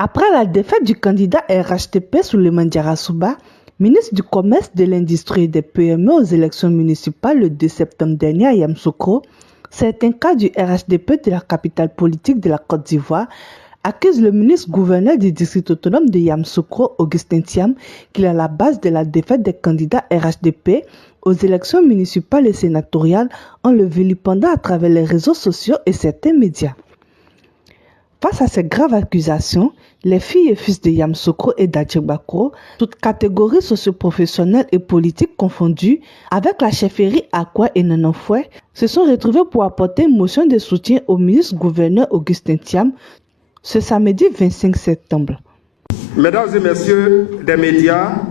Après la défaite du candidat RHDP Souleymane Diarra Souba, ministre du Commerce, de l'Industrie et des PME aux élections municipales le 2 septembre dernier à Yamoussoukro, certains cadres du RHDP de la capitale politique de la Côte d'Ivoire accusent le ministre-gouverneur du district autonome de Yamoussoukro, Augustin Thiam, qu'il est à la base de la défaite des candidats RHDP aux élections municipales et sénatoriales en le vilipendant à travers les réseaux sociaux et certains médias. Face à ces graves accusations, les filles et fils de Yamoussoukro et d'Adjegbakro, toutes catégories socio-professionnelles et politiques confondues, avec la chefferie Akwa et Nananfoué, se sont retrouvés pour apporter une motion de soutien au ministre-gouverneur Augustin Thiam ce samedi 25 septembre. Mesdames et messieurs des médias,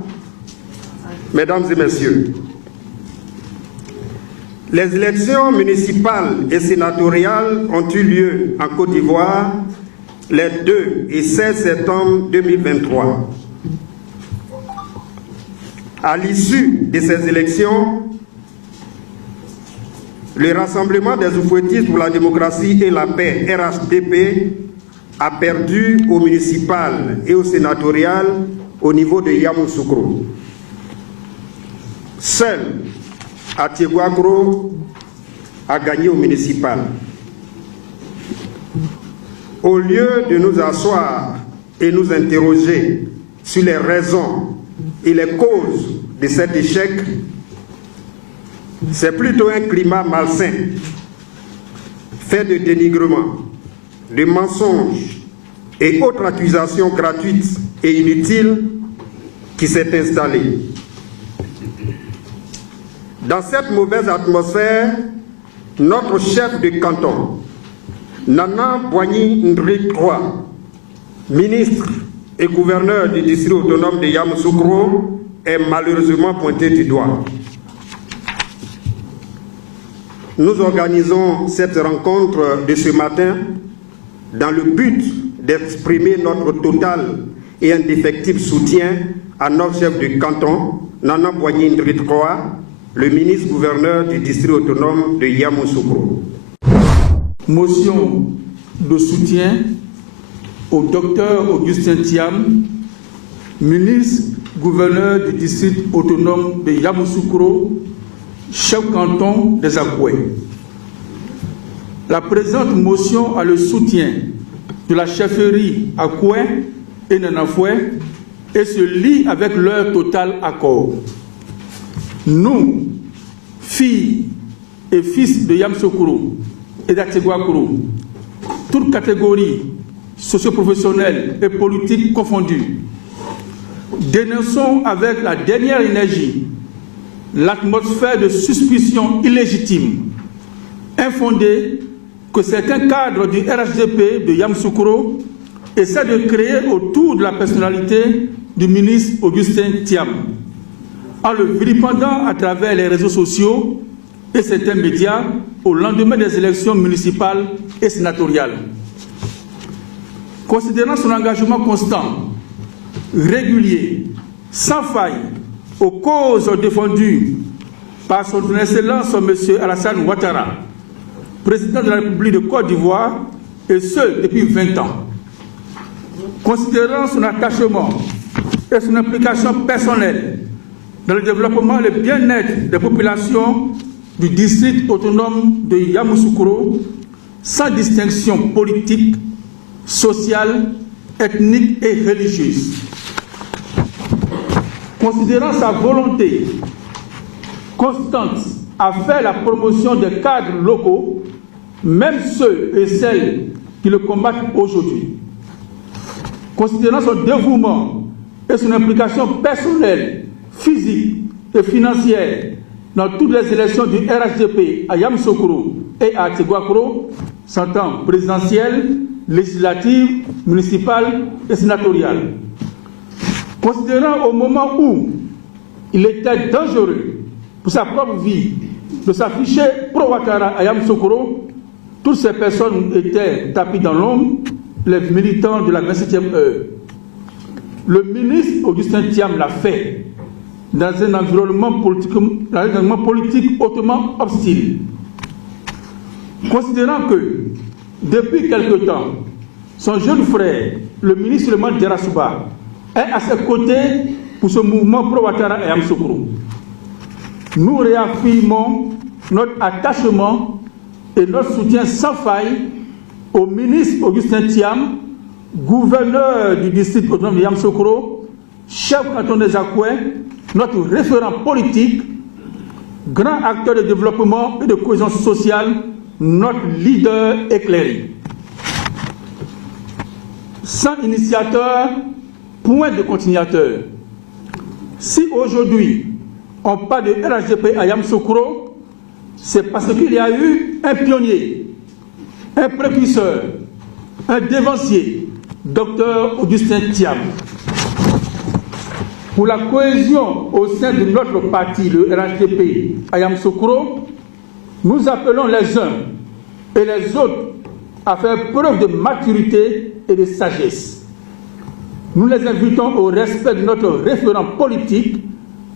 mesdames et messieurs, les élections municipales et sénatoriales ont eu lieu en Côte d'Ivoire les 2 et 16 septembre 2023. À l'issue de ces élections, le Rassemblement des Oufouettistes pour la démocratie et la paix, RHDP, a perdu au municipal et au sénatorial au niveau de Yamoussoukro. Seul Adjegbakro a gagné au municipal. Au lieu de nous asseoir et nous interroger sur les raisons et les causes de cet échec, c'est plutôt un climat malsain, fait de dénigrement, de mensonges et autres accusations gratuites et inutiles qui s'est installé. Dans cette mauvaise atmosphère, notre chef de canton, Nana Boigny Ndri III, ministre et gouverneur du district autonome de Yamoussoukro, est malheureusement pointé du doigt. Nous organisons cette rencontre de ce matin dans le but d'exprimer notre total et indéfectible soutien à notre chef de canton, Nana Boigny Ndri III, le ministre-gouverneur du district autonome de Yamoussoukro. Motion de soutien au docteur Augustin Thiam, ministre-gouverneur du district autonome de Yamoussoukro, chef canton des Akoué. La présente motion a le soutien de la chefferie Akoué et Nananfoué et se lie avec leur total accord. Nous, filles et fils de Yamoussoukro et d'Adjegbakro, toutes catégories socio-professionnelles et politiques confondues, dénonçons avec la dernière énergie l'atmosphère de suspicion illégitime, infondée, que certains cadres du RHDP de Yamoussoukro essaient de créer autour de la personnalité du ministre Augustin Thiam, en le vilipendant à travers les réseaux sociaux et certains médias au lendemain des élections municipales et sénatoriales. Considérant son engagement constant, régulier, sans faille, aux causes défendues par son Excellence M. Alassane Ouattara, président de la République de Côte d'Ivoire, et ce depuis 20 ans. Considérant son attachement et son implication personnelle dans le développement et le bien-être des populations du district autonome de Yamoussoukro, sans distinction politique, sociale, ethnique et religieuse. Considérant sa volonté constante à faire la promotion des cadres locaux, même ceux et celles qui le combattent aujourd'hui. Considérant son dévouement et son implication personnelle, physique et financière dans toutes les élections du RHDP à Yamoussoukro et à Adjegbakro, s'entend présidentielle, législative, municipale et sénatoriale. Considérant au moment où il était dangereux pour sa propre vie de s'afficher pro-Ouattara à Yamoussoukro, toutes ces personnes étaient tapis dans l'ombre, les militants de la 27e heure. Le ministre Augustin Thiam l'a fait dans un environnement politique hautement hostile. Considérant que, depuis quelque temps, son jeune frère le ministre Suleiman Djerasouba est à ses côtés pour ce mouvement pro-Ouattara et Yamoussoukro. Nous réaffirmons notre attachement et notre soutien sans faille au ministre Augustin Thiam, gouverneur du district autonome de Yamoussoukro, chef canton des Akoué, notre référent politique, grand acteur de développement et de cohésion sociale, notre leader éclairé. Sans initiateur, point de continuateur. Si aujourd'hui on parle de RHDP à Yamoussoukro, c'est parce qu'il y a eu un pionnier, un précurseur, un dévancier, Dr Augustin Thiam. Pour la cohésion au sein de notre parti, le RHDP à Yamoussoukro, nous appelons les uns et les autres à faire preuve de maturité et de sagesse. Nous les invitons au respect de notre référent politique,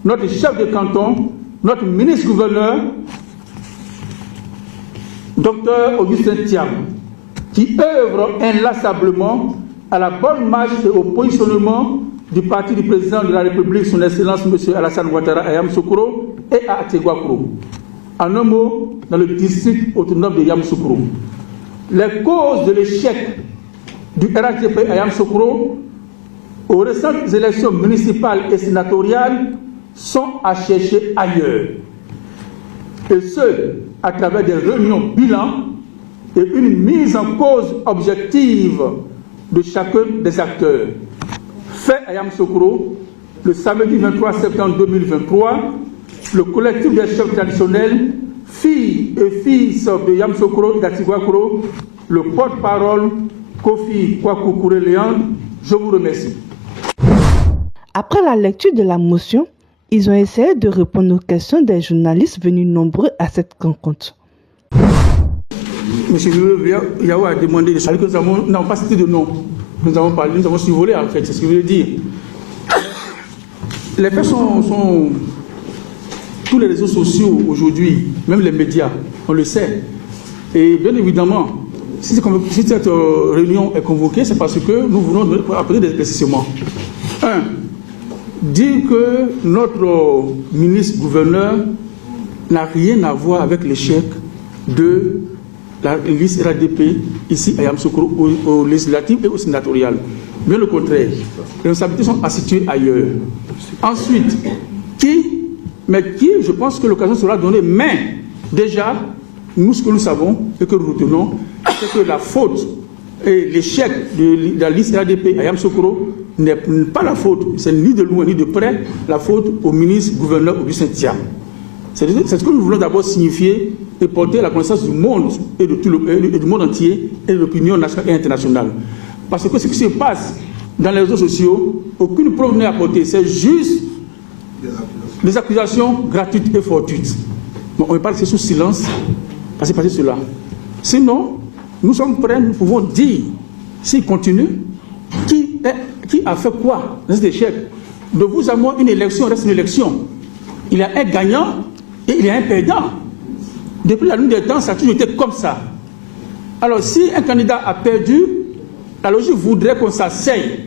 notre chef de canton, notre ministre-gouverneur, Dr Augustin Thiam, qui œuvre inlassablement à la bonne marche et au positionnement du parti du président de la République, son Excellence M. Alassane Ouattara à Yamoussoukro et à Ateguakro. En un mot, dans le district autonome de Yamoussoukro. Les causes de l'échec du RHDP à Yamoussoukro aux récentes élections municipales et sénatoriales sont à chercher ailleurs. Et ce, à travers des réunions bilan et une mise en cause objective de chacun des acteurs. Fait à Yamoussoukro, le samedi 23 septembre 2023, le collectif des chefs traditionnels, filles et fils de Yamoussoukro et d'Ateguakro, le porte-parole Kofi Kwaku-Kouré-Léandre, je vous remercie. Après la lecture de la motion, ils ont essayé de répondre aux questions des journalistes venus nombreux à cette rencontre. Monsieur Yahou a demandé de saluer que nous n'avons pas cité de nom. Nous avons parlé, nous avons survolé en fait, c'est ce que je veux dire. Les faits sont tous les réseaux sociaux aujourd'hui, même les médias, on le sait. Et bien évidemment, si cette réunion est convoquée, c'est parce que nous voulons apporter des éclaircissements. Un, dire que notre ministre-gouverneur n'a rien à voir avec l'échec de la liste RHDP ici à Yamoussoukro, au législatif et au sénatorial. Bien le contraire, les responsabilités sont situées ailleurs. Ensuite, je pense que l'occasion sera donnée, mais déjà, nous, ce que nous savons et que nous retenons, c'est que la faute et l'échec de la liste RHDP à Yamoussoukro n'est pas la faute, c'est ni de loin ni de près la faute au ministre-gouverneur Augustin Thiam. C'est ce que nous voulons d'abord signifier et porter à la connaissance du monde et du monde entier et de l'opinion nationale et internationale. Parce que ce qui se passe dans les réseaux sociaux, aucune preuve n'est apportée, c'est juste des accusations gratuites et fortuites. Bon, on ne parle que sous silence, passer cela. Sinon, nous sommes prêts, nous pouvons dire, s'il continue, qui a fait quoi dans cet échec. De vous à moi, une élection reste une élection. Il y a un gagnant et il y a un perdant. Depuis la nuit des temps, ça a toujours été comme ça. Alors, si un candidat a perdu, la logique voudrait qu'on s'asseye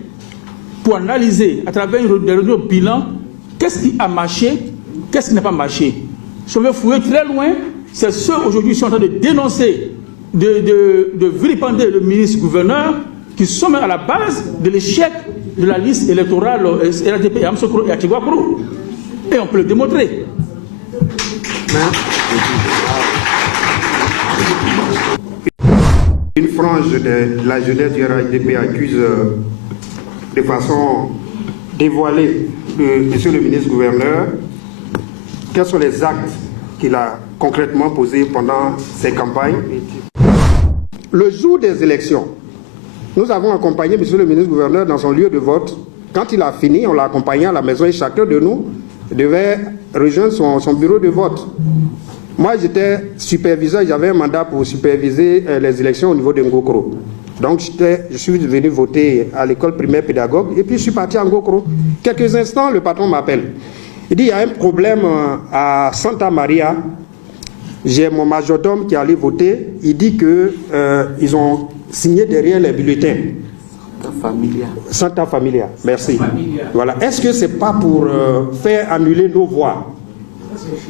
pour analyser à travers des réunions bilan qu'est-ce qui a marché, qu'est-ce qui n'a pas marché. Si on veut fouiller très loin, c'est ceux aujourd'hui qui sont en train de dénoncer, de vilipender le ministre-gouverneur qui sont même à la base de l'échec de la liste électorale RHDP et Yamoussoukro et Ateguakro. Et on peut le démontrer. Une frange de la jeunesse du RHDP accuse de façon dévoilée monsieur le ministre-gouverneur. Quels sont les actes qu'il a concrètement posés pendant ces campagnes? Le jour des élections, nous avons accompagné monsieur le ministre-gouverneur dans son lieu de vote. Quand il a fini, on l'a accompagné à la maison et chacun de nous devait rejoindre son bureau de vote. Moi, j'étais superviseur, j'avais un mandat pour superviser les élections au niveau de Ngokro. Donc, je suis venu voter à l'école primaire pédagogue et puis je suis parti à Ngokro. Quelques instants, le patron m'appelle. Il dit, il y a un problème à Santa Maria. J'ai mon majordome qui est allé voter. Il dit qu'ils ont signé derrière les bulletins. Santa Familia, merci. Voilà. Est-ce que c'est pas pour faire annuler nos voix?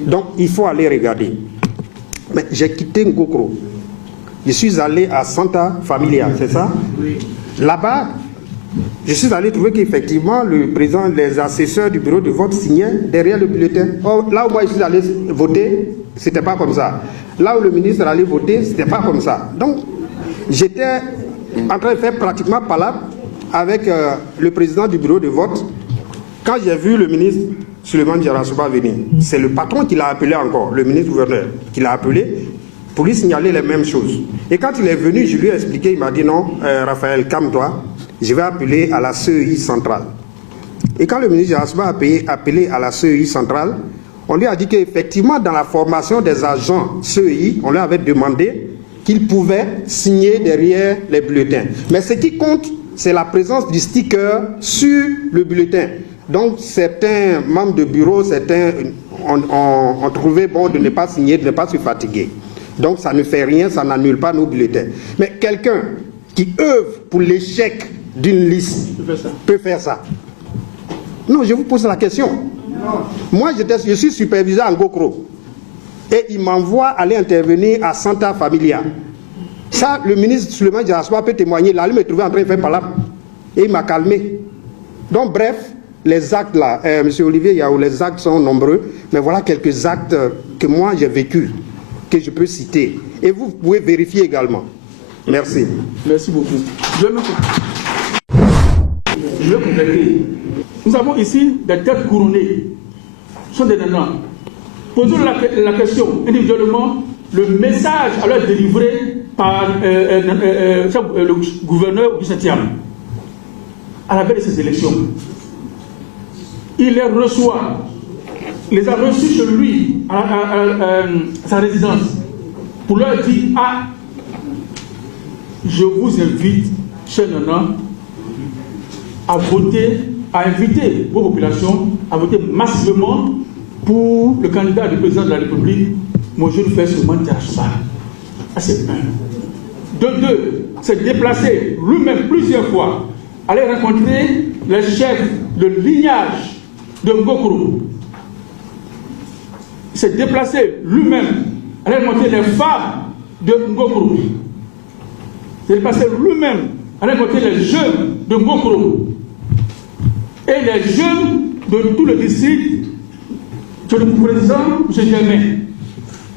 Donc, il faut aller regarder. Mais j'ai quitté Ngokro. Je suis allé à Santa Familia, c'est ça? Oui. Là-bas, je suis allé trouver qu'effectivement, le président, les assesseurs du bureau de vote signaient derrière le bulletin. Oh, là où moi je suis allé voter, c'était pas comme ça. Là où le ministre allait voter, c'était pas comme ça. Donc, j'étais en train de faire pratiquement palabre avec le président du bureau de vote quand j'ai vu le ministre Souleymane Diarra-Souba venir. C'est le patron qui l'a appelé encore, le ministre gouverneur, qui l'a appelé pour lui signaler les mêmes choses. Et quand il est venu, je lui ai expliqué, il m'a dit non, Raphaël, calme-toi, je vais appeler à la CEI centrale. Et quand le ministre Diarra-Souba a appelé à la CEI centrale, on lui a dit qu'effectivement, dans la formation des agents CEI, on lui avait demandé qu'ils pouvaient signer derrière les bulletins. Mais ce qui compte, c'est la présence du sticker sur le bulletin. Donc, certains membres de bureau, certains ont trouvé bon de ne pas signer, de ne pas se fatiguer. Donc, ça ne fait rien, ça n'annule pas nos bulletins. Mais quelqu'un qui œuvre pour l'échec d'une liste peut faire ça. Non, je vous pose la question. Non. Moi, je suis superviseur en Ngokro. Et il m'envoie aller intervenir à Santa Familia. Ça, le ministre Souleymane Diarra-Souba peut témoigner. Là, il me trouvait en train de faire palabre. Et il m'a calmé. Donc, bref, les actes là, monsieur Olivier Yao, les actes sont nombreux. Mais voilà quelques actes que moi j'ai vécu, que je peux citer. Et vous pouvez vérifier également. Merci. Merci beaucoup. Je vais compléter. Nous avons ici des têtes couronnées. Ce sont des nanas. Posons la question individuellement, le message à leur délivrer par le gouverneur du 7e à la veille de ces élections. Il les reçoit, les a reçus chez lui à sa résidence pour leur dire: ah, je vous invite, chers nanas, à voter, à inviter vos populations à voter massivement pour le candidat du président de la République, mon jeune frère Souleymane Diarra-Souba. Ça, c'est un. De deux, c'est déplacer lui-même plusieurs fois, aller rencontrer les chefs de lignage de Ngokro. C'est déplacer lui-même, aller rencontrer les femmes de Ngokro. C'est déplacer lui-même, aller rencontrer les jeunes de Ngokro. Et les jeunes de tout le district, sur le président M. Germain,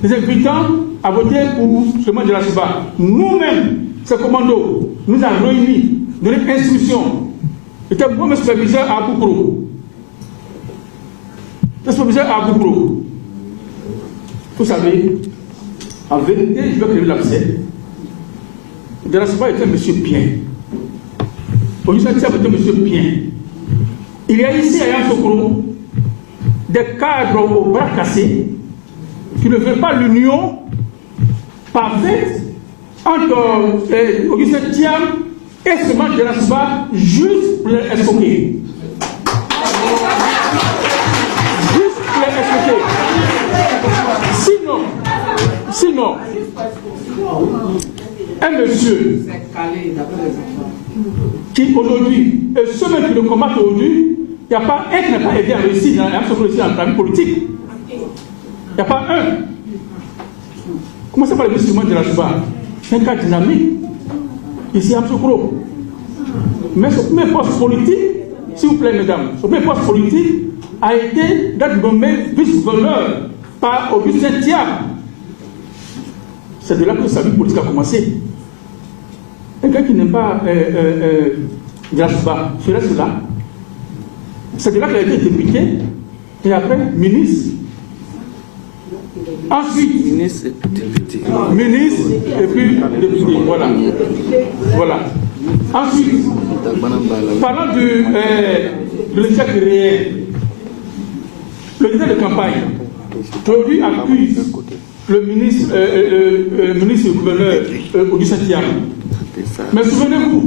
les invitant à voter pour Souleymane Diarra-Souba. Nous-mêmes, ce commando, nous avons réunis, donné instruction. J'étais moi-même superviseur à Ngokro. Le superviseur à Ngokro. Vous savez, en vérité, je vais créer l'abcès. Diarra-Souba était un monsieur bien. Aujourd'hui, c'était un monsieur bien. Il y a ici à Yamoussoukro des cadres au bras cassés qui ne veulent pas l'union parfaite entre Augustin Thiam et Souleymane Diarra-Souba juste pour les escroquer. Juste pour les escroquer. Sinon, un monsieur qui aujourd'hui, et ceux même qui le combattent aujourd'hui, il n'y a pas un qui n'a pas aidé à réussir dans la vie politique. Il n'y a pas un. Comment ça parle de Souleymane Diarra-Souba? C'est un cas dynamique. Ici à Yamoussoukro. Mais son premier poste politique, s'il vous plaît, mesdames, son premier poste politique a été d'être nommé vice-gouverneur par Augustin Thiam. C'est de là que sa vie politique a commencé. Quelqu'un qui n'est pas Diarra-Souba ferait cela. C'est de là qu'il a été député et après ministre. Ensuite, ministre et puis député. Voilà. Ensuite, parlant de l'échec réel, le leader de campagne, aujourd'hui accuse le ministre gouverneur Augustin Thiam. Mais souvenez-vous,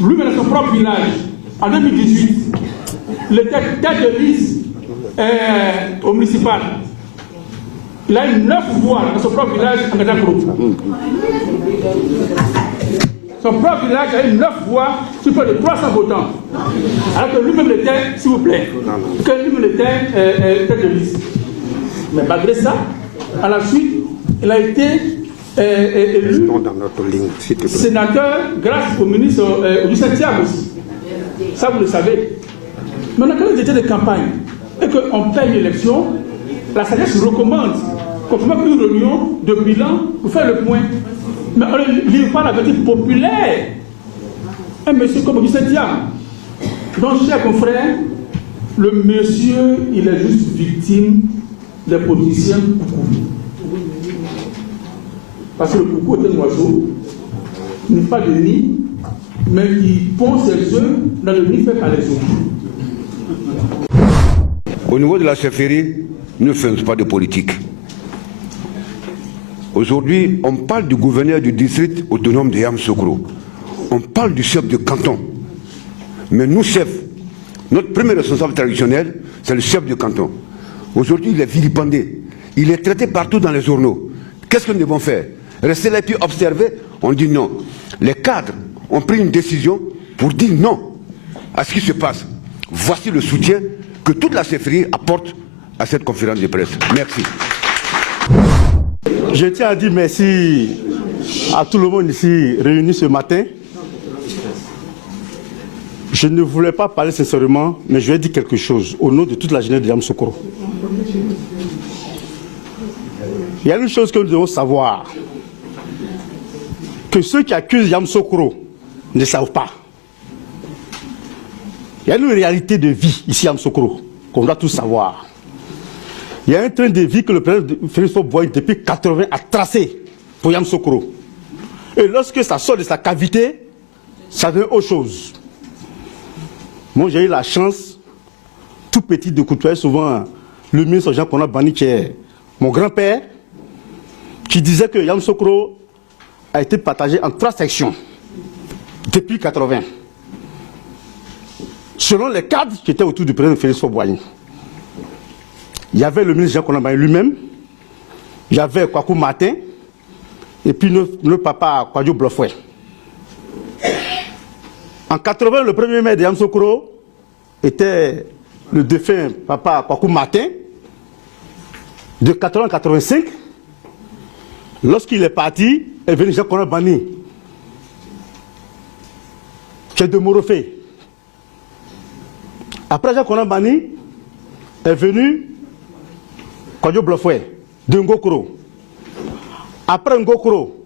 lui-même dans son propre village, en 2018, il était tête de liste au municipal. Il a eu 9 voix dans son propre village en Gadakro. son propre village a eu 9 voix sur près de 300 votants. Alors que lui-même était, s'il vous plaît, que lui-même était tête de liste. Mais malgré ça, à la suite, il a été élu sénateur grâce au ministre du 7e aussi. Ça, vous le savez. Maintenant, quand il était de campagne et qu'on paye l'élection, la sagesse recommande qu'on fasse une réunion de bilan pour faire le point. Mais on ne livre pas la vérité populaire. Un monsieur comme du 7e. Donc, chers confrères, le monsieur, il est juste victime des politiciens coucou. Parce que le coucou est un oiseau, il n'est pas de nid, mais il pond ses œufs dans le nid fait par les autres. Au niveau de la chefferie, ne faisons pas de politique. Aujourd'hui, on parle du gouverneur du district autonome de Yamoussoukro. On parle du chef de canton. Mais nous, chefs, notre premier responsable traditionnel, c'est le chef de canton. Aujourd'hui, il est vilipendé. Il est traité partout dans les journaux. Qu'est-ce que nous devons faire? Rester là et puis observer? On dit non. Les cadres ont pris une décision pour dire non à ce qui se passe. Voici le soutien que toute la chefferie apporte à cette conférence de presse. Merci. Je tiens à dire merci à tout le monde ici réuni ce matin. Je ne voulais pas parler sincèrement, mais je vais dire quelque chose au nom de toute la jeunesse de Yamoussoukro. Il y a une chose que nous devons savoir, que ceux qui accusent Yamoussoukro ne savent pas. Il y a une réalité de vie ici à Yamoussoukro qu'on doit tous savoir. Il y a un train de vie que le président Félix Houphouët-Boigny depuis 80 a tracé pour Yamoussoukro. Et lorsque ça sort de sa cavité, ça devient autre chose. Moi, j'ai eu la chance, tout petit, de côtoyer souvent le ministre Jean-Conrad Bani, qui est mon grand-père, qui disait que Yamoussoukro a été partagé en 3 sections depuis 80. Selon les cadres qui étaient autour du président Félix Houphouët-Boigny. Il y avait le ministre Jean-Conrad Bani lui-même, il y avait Kwaku Martin, et puis le papa Kwadjo Blofoué. En 80, le premier maire de Yamoussoukro était le défunt papa Kwaku Martin. De 80 à 85, lorsqu'il est parti, est venu Jean-Conrad Bani, qui est de Morofé. Après Jean-Conrad Bani, est venu Kwadjo Blofoué, de Ngokoro. Après Ngokoro,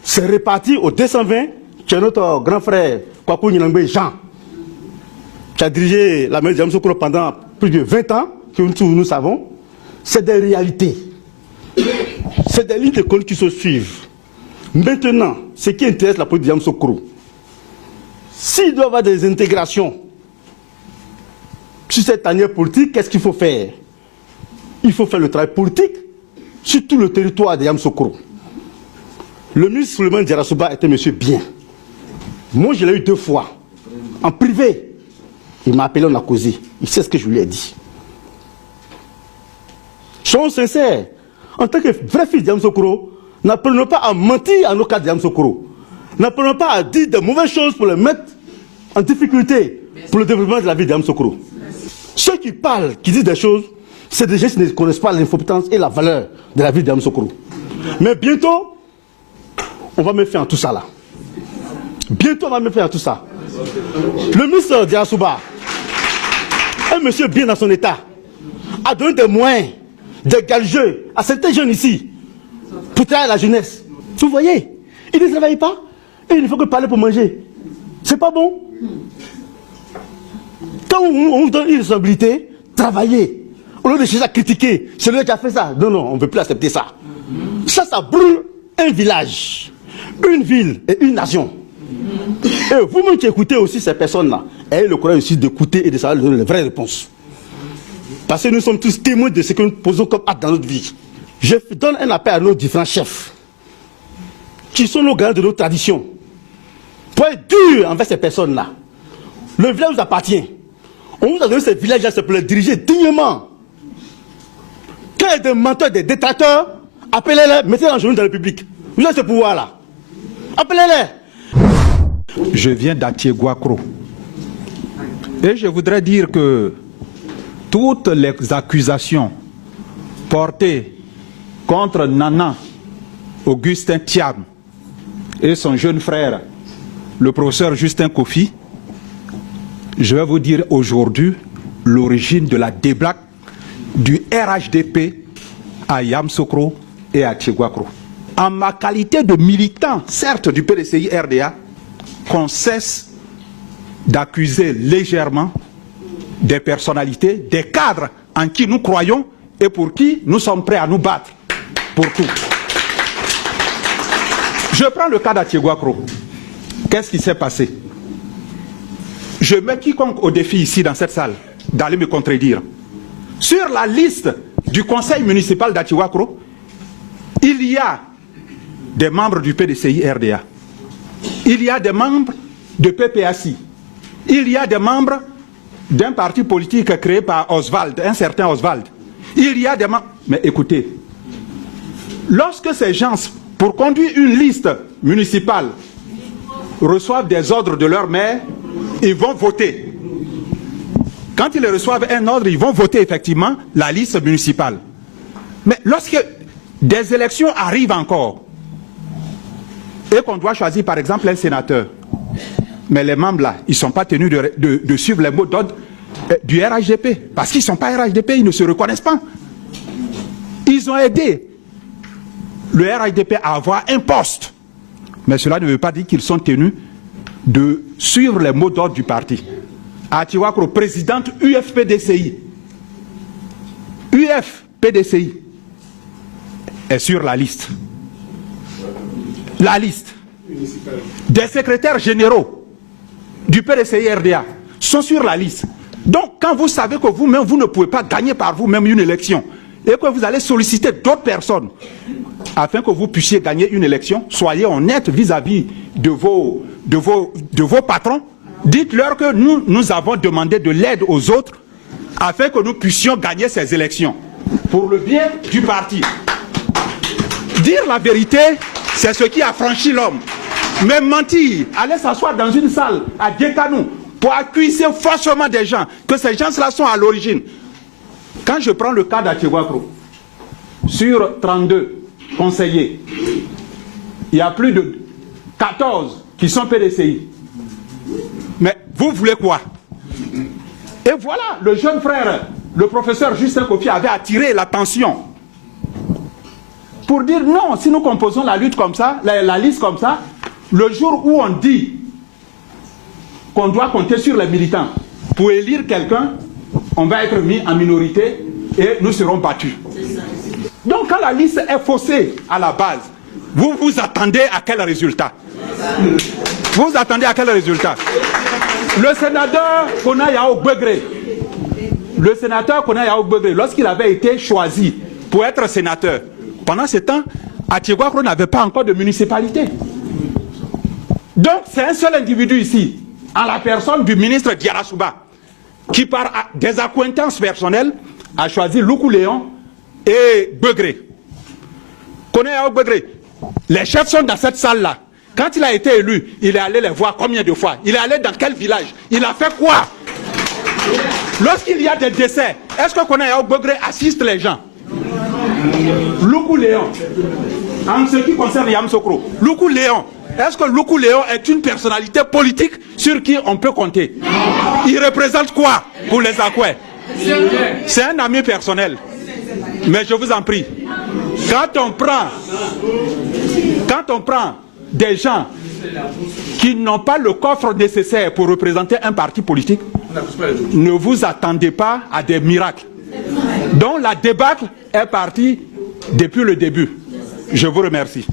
c'est reparti au 220, qui est notre grand frère Kwaku Nyinangbe Jean, qui a dirigé la mairie de Yamoussoukro pendant plus de 20 ans, que nous savons. C'est des réalités. C'est des lignes de conduite qui se suivent. Maintenant, ce qui intéresse la politique de Yamoussoukro, s'il doit y avoir des intégrations sur cette tanière politique, qu'est-ce qu'il faut faire? Il faut faire le travail politique sur tout le territoire de Yamoussoukro. Le ministre Souleymane Diarra-Souba était monsieur bien. Moi, je l'ai eu 2 fois. En privé, il m'a appelé, on a causé. Il sait ce que je lui ai dit. Soyons sincères. En tant que vrai fils de Yamoussoukro, n'apprenons pas à mentir à nos cadres de Yamoussoukro. N'apprenons pas à dire de mauvaises choses pour les mettre en difficulté pour le développement de la vie de Yamoussoukro. Ceux qui parlent, qui disent des choses, c'est des gens qui ne connaissent pas l'importance et la valeur de la vie de Yamoussoukro. Mais bientôt, on va me faire en tout ça là. Bientôt, on va me faire en tout ça. Le ministre Diarra-Souba, un monsieur bien dans son état, a donné des moyens, des galgeux à certains jeunes ici pour travailler à la jeunesse. Vous voyez, ils ne travaillent pas et il ne faut que parler pour manger. C'est pas bon. Quand on vous donne une responsabilité, travaillez. Au lieu de chercher à critiquer, c'est lui qui a fait ça. Non, non, on ne veut plus accepter ça. Ça brûle un village, une ville et une nation. Et vous-même qui écoutez aussi ces personnes-là, ayez le courage aussi d'écouter et de savoir donner les vraies réponses. Parce que nous sommes tous témoins de ce que nous posons comme acte dans notre vie. Je donne un appel à nos différents chefs, qui sont nos garants de nos traditions, pour être dur envers ces personnes-là. Le village vous appartient. On vous a donné ces villages-là, c'est pour les diriger dignement. Quand il y a des menteurs, des détracteurs, appelez-les, mettez-les en genou dans le public. Vous avez ce pouvoir-là. Appelez-les. Je viens d'Atieguakro. Et je voudrais dire que toutes les accusations portées contre Nana Augustin Thiam et son jeune frère, le professeur Justin Kofi, je vais vous dire aujourd'hui l'origine de la débâcle du RHDP à Yamoussoukro et à Atieguakro. En ma qualité de militant, certes du PDCI RDA, qu'on cesse d'accuser légèrement des personnalités, des cadres en qui nous croyons et pour qui nous sommes prêts à nous battre pour tout. Je prends le cas d'Atieguakro. Qu'est-ce qui s'est passé? Je mets quiconque au défi ici dans cette salle d'aller me contredire. Sur la liste du conseil municipal d'Atieguakro, il y a des membres du PDCI RDA. Il y a des membres de PPACI. Il y a des membres d'un parti politique créé par Oswald, un certain Oswald. Il y a des membres... Mais écoutez, lorsque ces gens, pour conduire une liste municipale, reçoivent des ordres de leur maire, ils vont voter. Quand ils reçoivent un ordre, ils vont voter effectivement la liste municipale. Mais lorsque des élections arrivent encore, et qu'on doit choisir par exemple un sénateur, mais les membres là, ils ne sont pas tenus de suivre les mots d'ordre du RHDP, parce qu'ils ne sont pas RHDP, ils ne se reconnaissent pas. Ils ont aidé le RHDP à avoir un poste, mais cela ne veut pas dire qu'ils sont tenus de suivre les mots d'ordre du parti. Atieguakro, présidente UFPDCI. UFPDCI est sur la liste. La liste des secrétaires généraux du PDCI RDA sont sur la liste. Donc, quand vous savez que vous-même, vous ne pouvez pas gagner par vous-même une élection et que vous allez solliciter d'autres personnes afin que vous puissiez gagner une élection, soyez honnêtes vis-à-vis de vos patrons. Dites-leur que nous avons demandé de l'aide aux autres afin que nous puissions gagner ces élections pour le bien du parti. Dire la vérité, c'est ce qui affranchit l'homme. Mais mentir, aller s'asseoir dans une salle à Djekanou pour accuser faussement des gens, que ces gens-là sont à l'origine. Quand je prends le cas d'Atieguakro, sur 32 conseillers, il y a plus de 14 qui sont PDCI. Mais vous voulez quoi? Et voilà, le jeune frère, le professeur Justin Kofi avait attiré l'attention pour dire non, si nous composons la lutte comme ça, la liste comme ça, le jour où on dit qu'on doit compter sur les militants pour élire quelqu'un, on va être mis en minorité et nous serons battus. Donc quand la liste est faussée à la base, vous vous attendez à quel résultat? Vous attendez à quel résultat? Le sénateur Konayao Begré, lorsqu'il avait été choisi pour être sénateur, pendant ce temps, Atieguakro n'avait pas encore de municipalité. Donc c'est un seul individu ici, en la personne du ministre Diarra Souba, qui par des accointances personnelles a choisi Loukou Léon et Begré. Konayao Begré, les chefs sont dans cette salle-là. Quand il a été élu, il est allé les voir combien de fois? Il est allé dans quel village? Il a fait quoi? Lorsqu'il y a des décès, est-ce que Konayao Begré assiste les gens? Loukou Léon, en ce qui concerne Yamoussoukro, Loukou Léon, est-ce que Loukou Léon est une personnalité politique sur qui on peut compter? Il représente quoi pour les Akouais? C'est un ami personnel. Mais je vous en prie, quand on prend des gens qui n'ont pas le coffre nécessaire pour représenter un parti politique, ne vous attendez pas à des miracles. Donc la débâcle est partie depuis le début. Je vous remercie.